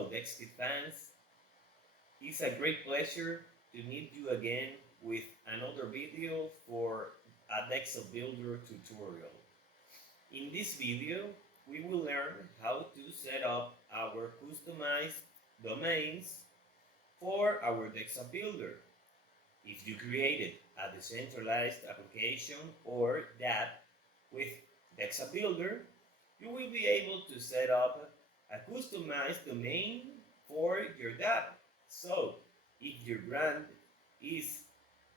Hello, DexAppBuilder fans. It's a great pleasure to meet you again with another video for a DexAppBuilder tutorial. In this video, we will learn how to set up our customized domains for our DexAppBuilder. If you created a decentralized application or DApp with DexAppBuilder, you will be able to set up a customized domain for your DApp. So, if your brand is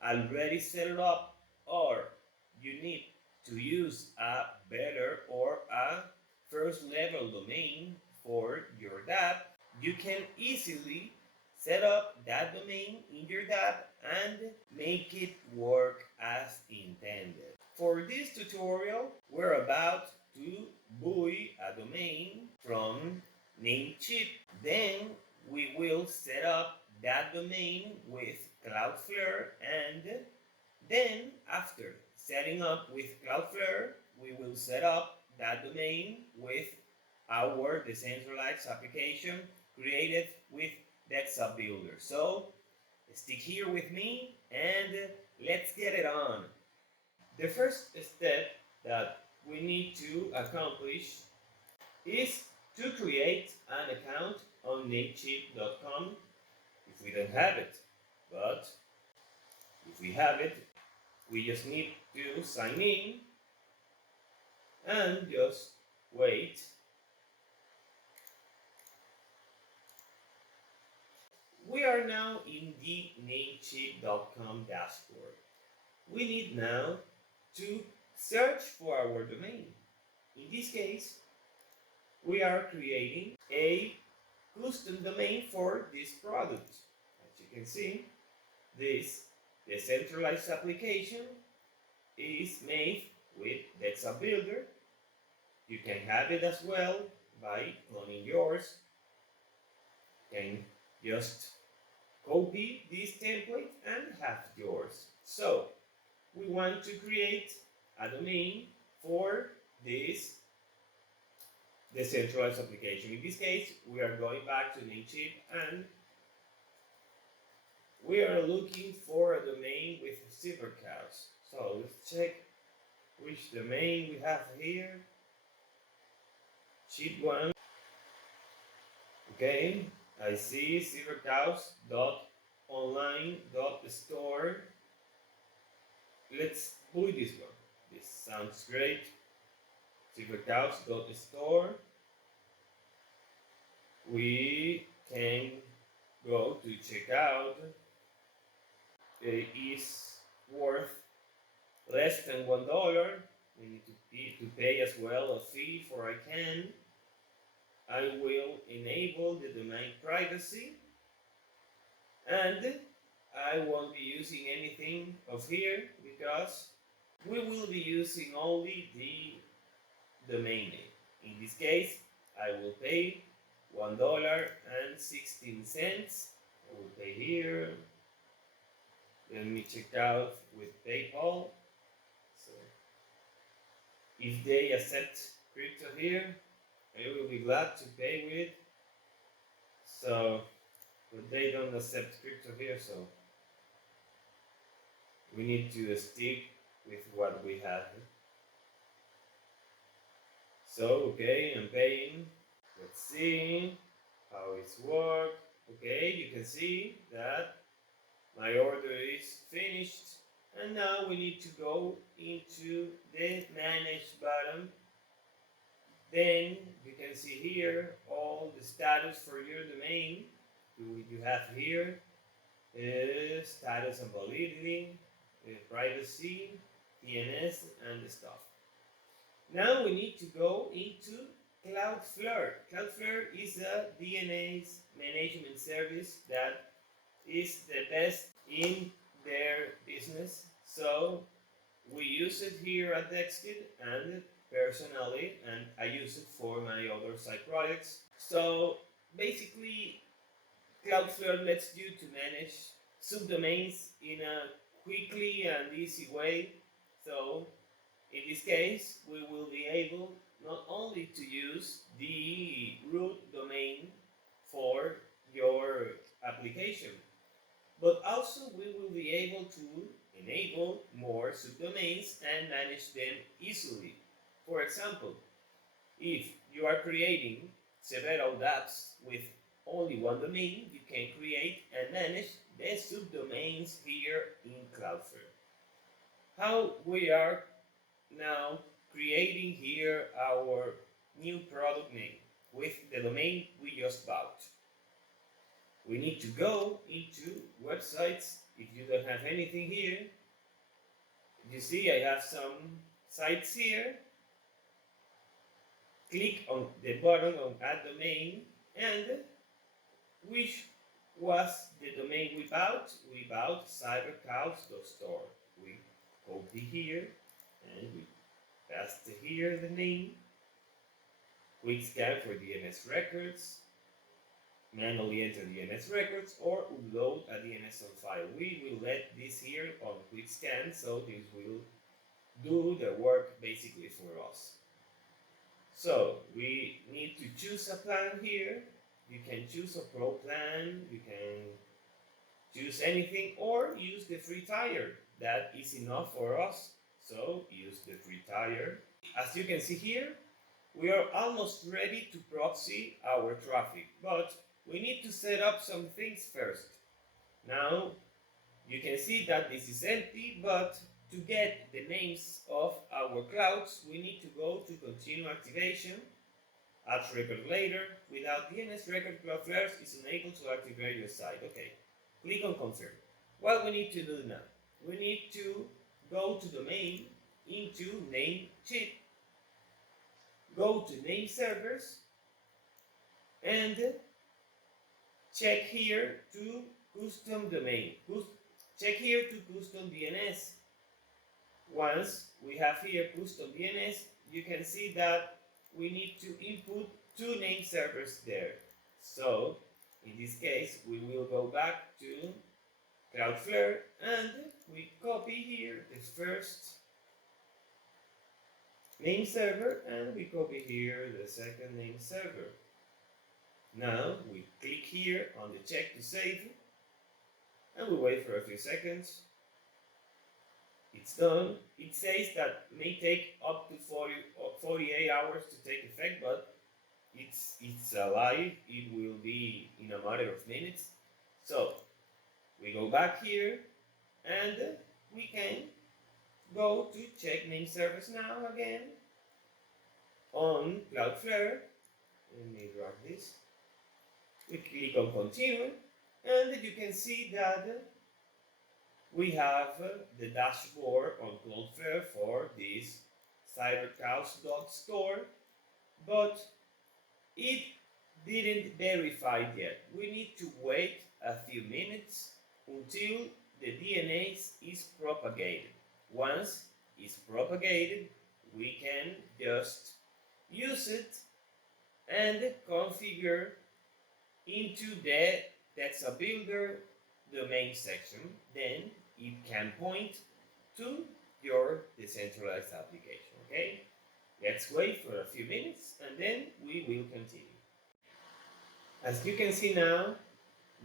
already set up or you need to use a better or a first level domain for your DApp, you can easily set up that domain in your DApp and make it work as intended. For this tutorial, we're about to buy a domain from Namecheap. Then we will set up that domain with Cloudflare, and then after setting up with Cloudflare, we will set up that domain with our decentralized application created with DexAppBuilder. So stick here with me and let's get it on. The first step that we need to accomplish is to create an account on Namecheap.com if we don't have it. But if we have it, we just need to sign in and just wait. We are now in the Namecheap.com dashboard. We need now to search for our domain. In this case, we are creating a custom domain for this product. As you can see, this decentralized application is made with DexAppBuilder. You can have it as well by cloning yours. You can just copy this template and have yours. So we want to create a domain for this decentralized application. In this case, we are going back to Namecheap and we are looking for a domain with silver cows. So let's check which domain we have here. Sheet 1. Okay, I see silvercows.online.store. Let's buy this one. This sounds great. Silvercows.store. We can go to checkout. It is worth less than $1. We need to pay as well a fee for ICANN. I will enable the domain privacy and I won't be using anything of here because we will be using only the domain name. In this case, I will pay $1.16. I will pay here. Let me check out with PayPal. So if they accept crypto here, I will be glad to pay with it. So, but they don't accept crypto here, so we need to stick with what we have. So, okay, I'm paying. Let's see how it's work. Okay, you can see that my order is finished. And now we need to go into the Manage button. Then you can see here all the status for your domain. You have here status and validity, privacy, DNS, and the stuff. Now we need to go into Cloudflare. Cloudflare is a DNS management service that is the best in their business. So we use it here at DexKit and personally, and I use it for my other side projects. So basically, Cloudflare lets you to manage subdomains in a quickly and easy way. So in this case, we will be able not only to use the root domain for application. But also we will be able to enable more subdomains and manage them easily. For example, if you are creating several DApps with only one domain, you can create and manage the subdomains here in Cloudflare. How we are now creating here our new product name with the domain we just bought. We need to go into websites. If you don't have anything here, you see I have some sites here. Click on the button on add domain, and which was the domain we bought? We bought cybercows.store. We copy here and we paste here the name. Quick scan for DNS records. Manually enter DNS records or upload a DNS file. We will let this here on quick scan, so this will do the work basically for us. So we need to choose a plan here. You can choose a pro plan, you can choose anything, or use the free tier. That is enough for us, so use the free tier. As you can see here, we are almost ready to proxy our traffic, but we need to set up some things first. Now you can see that this is empty, but to get the names of our clouds, we need to go to continue activation, add record later. Without DNS record, Cloudflare is unable to activate your site. Okay, click on confirm. What we need to do now? We need to go to domain, into Namecheap, go to name servers, and check here to custom domain. Check here to custom DNS. Once we have here custom DNS, you can see that we need to input 2 name servers there. So in this case, we will go back to Cloudflare and we copy here the first name server and we copy here the second name server. Now we click here on the check to save and we wait for a few seconds. It's done. It says that may take up to 48 hours to take effect, but it's alive. It will be in a matter of minutes. So we go back here and we can go to check name servers now again on Cloudflare. Let me drag this. We click on continue and you can see that we have the dashboard on Cloudflare for this cybercows.store, but it didn't verify yet. We need to wait a few minutes until the DNS is propagated. Once it's propagated, we can just use it and configure into the DexAppBuilder domain section. Then it can point to your decentralized application. Okay, let's wait for a few minutes and then we will continue. As you can see now,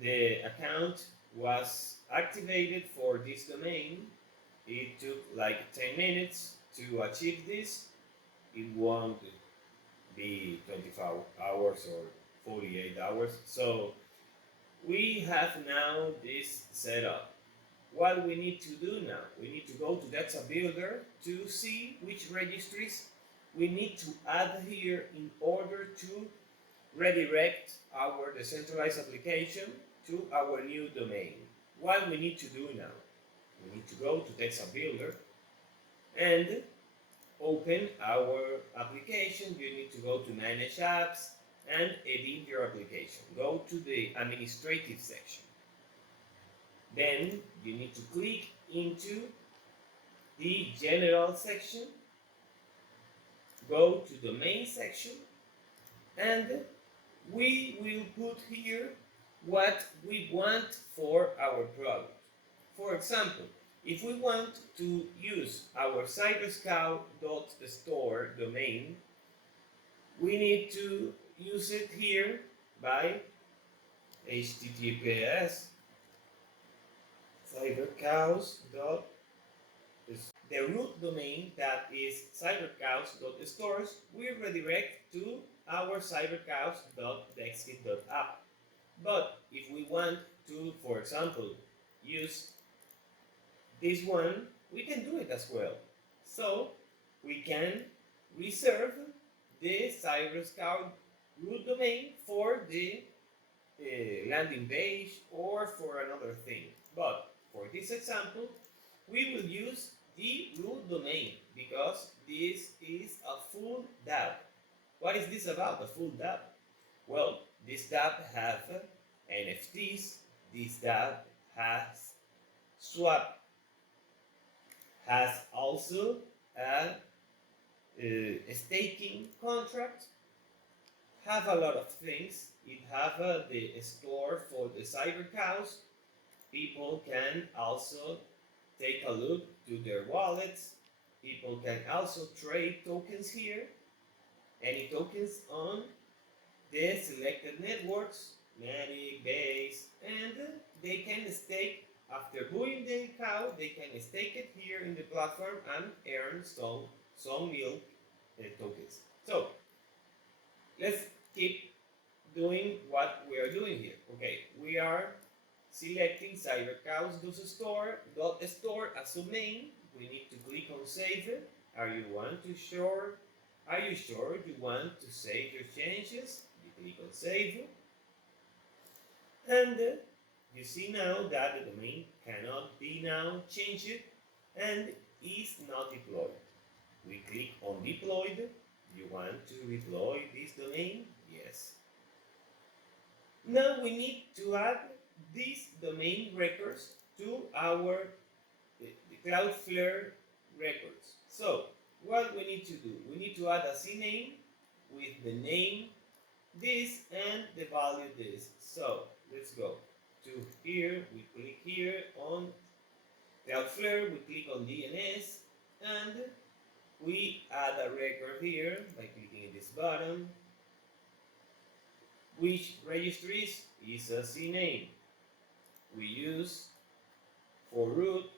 the account was activated for this domain. It took like 10 minutes to achieve this. It won't be 24 hours or 48 hours. So we have now this set up. What we need to do now, we need to go to DexAppBuilder to see which registries we need to add here in order to redirect our decentralized application to our new domain. What we need to do now, we need to go to DexAppBuilder and open our application. You need to go to Manage Apps and edit your application. Go to the administrative section. Then you need to click into the general section, go to the main section, and we will put here what we want for our product. For example, if we want to use our cyberscout.store domain, we need to use it here by HTTPS cybercows dot the root domain that is cybercows.stores will redirect to our cybercows.dexkit.app. But if we want to, for example, use this one, we can do it as well. So we can reserve the cyberscout root domain for the landing page or for another thing. But for this example, we will use the root domain because this is a full DApp. What is this about, a full DApp? Well, this DApp has NFTs, this DApp has swap, has also a staking contract, have a lot of things. It have the store for the cyber cows. People can also take a look to their wallets. People can also trade tokens here, any tokens on the selected networks, Matic, Base, and they can stake after buying the cow. They can stake it here in the platform and earn some milk tokens. So let's keep doing what we are doing here. Okay, we are selecting cybercows.store as subdomain. We need to click on save. Are you sure you want to save your changes? You click on save. And you see now that the domain cannot be now changed and is not deployed. We click on deployed. You want to deploy this domain? Yes. Now we need to add these domain records to our the Cloudflare records. So what we need to do? We need to add a CNAME with the name this and the value this. So let's go to here. We click here on Cloudflare. We click on DNS and we add a record here by clicking this button. Which registries is a CNAME we use for root,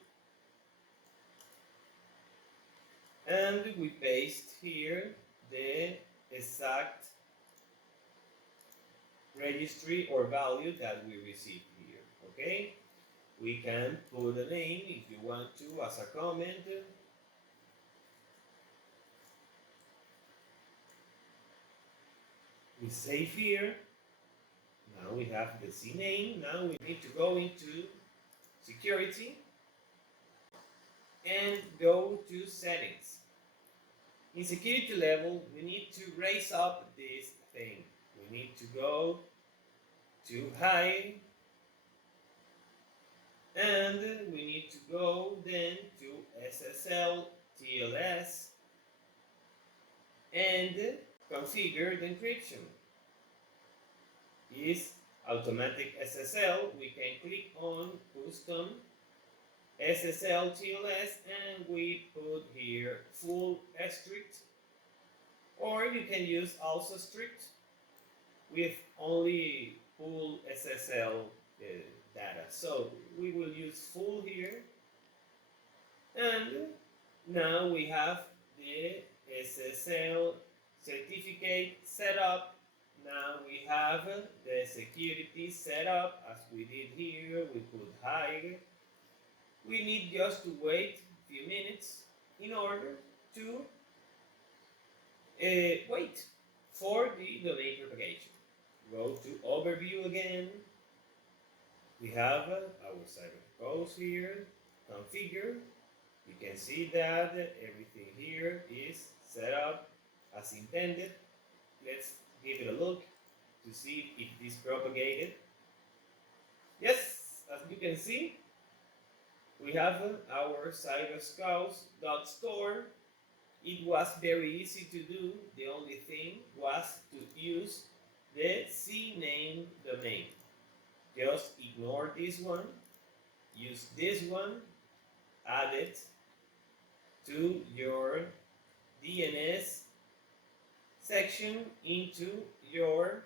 and we paste here the exact registry or value that we received here. Okay, we can put a name if you want to as a comment. We save here. Now we have the CNAME. Now we need to go into security and go to settings. In security level, we need to raise up this thing. We need to go to high and we need to go then to SSL TLS and configure the encryption. Is automatic SSL. We can click on custom SSL TLS and we put here full strict, or you can use also strict with only full SSL data. So we will use full here, and now we have the SSL certificate set up. Now we have the security set up as we did here. We put high. We need just to wait a few minutes in order to wait for the domain propagation. Go to overview again. We have our cyber codes here, configure. You can see that everything here is set up as intended. Let's give it a look to see if it is propagated. Yes, as you can see, we have our cyberscouts.store. It was very easy to do. The only thing was to use the CNAME domain. Just ignore this one, use this one, add it to your DNS section into your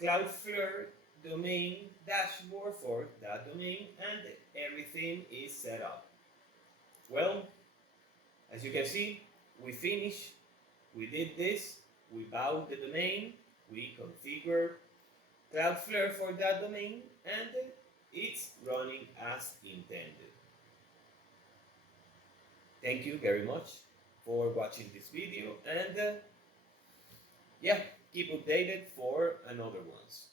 Cloudflare domain dashboard for that domain, and everything is set up. Well, as you can see, we finished, we did this, we bought the domain, we configured Cloudflare for that domain, and it's running as intended. Thank you very much for watching this video, and yeah, keep updated for another ones.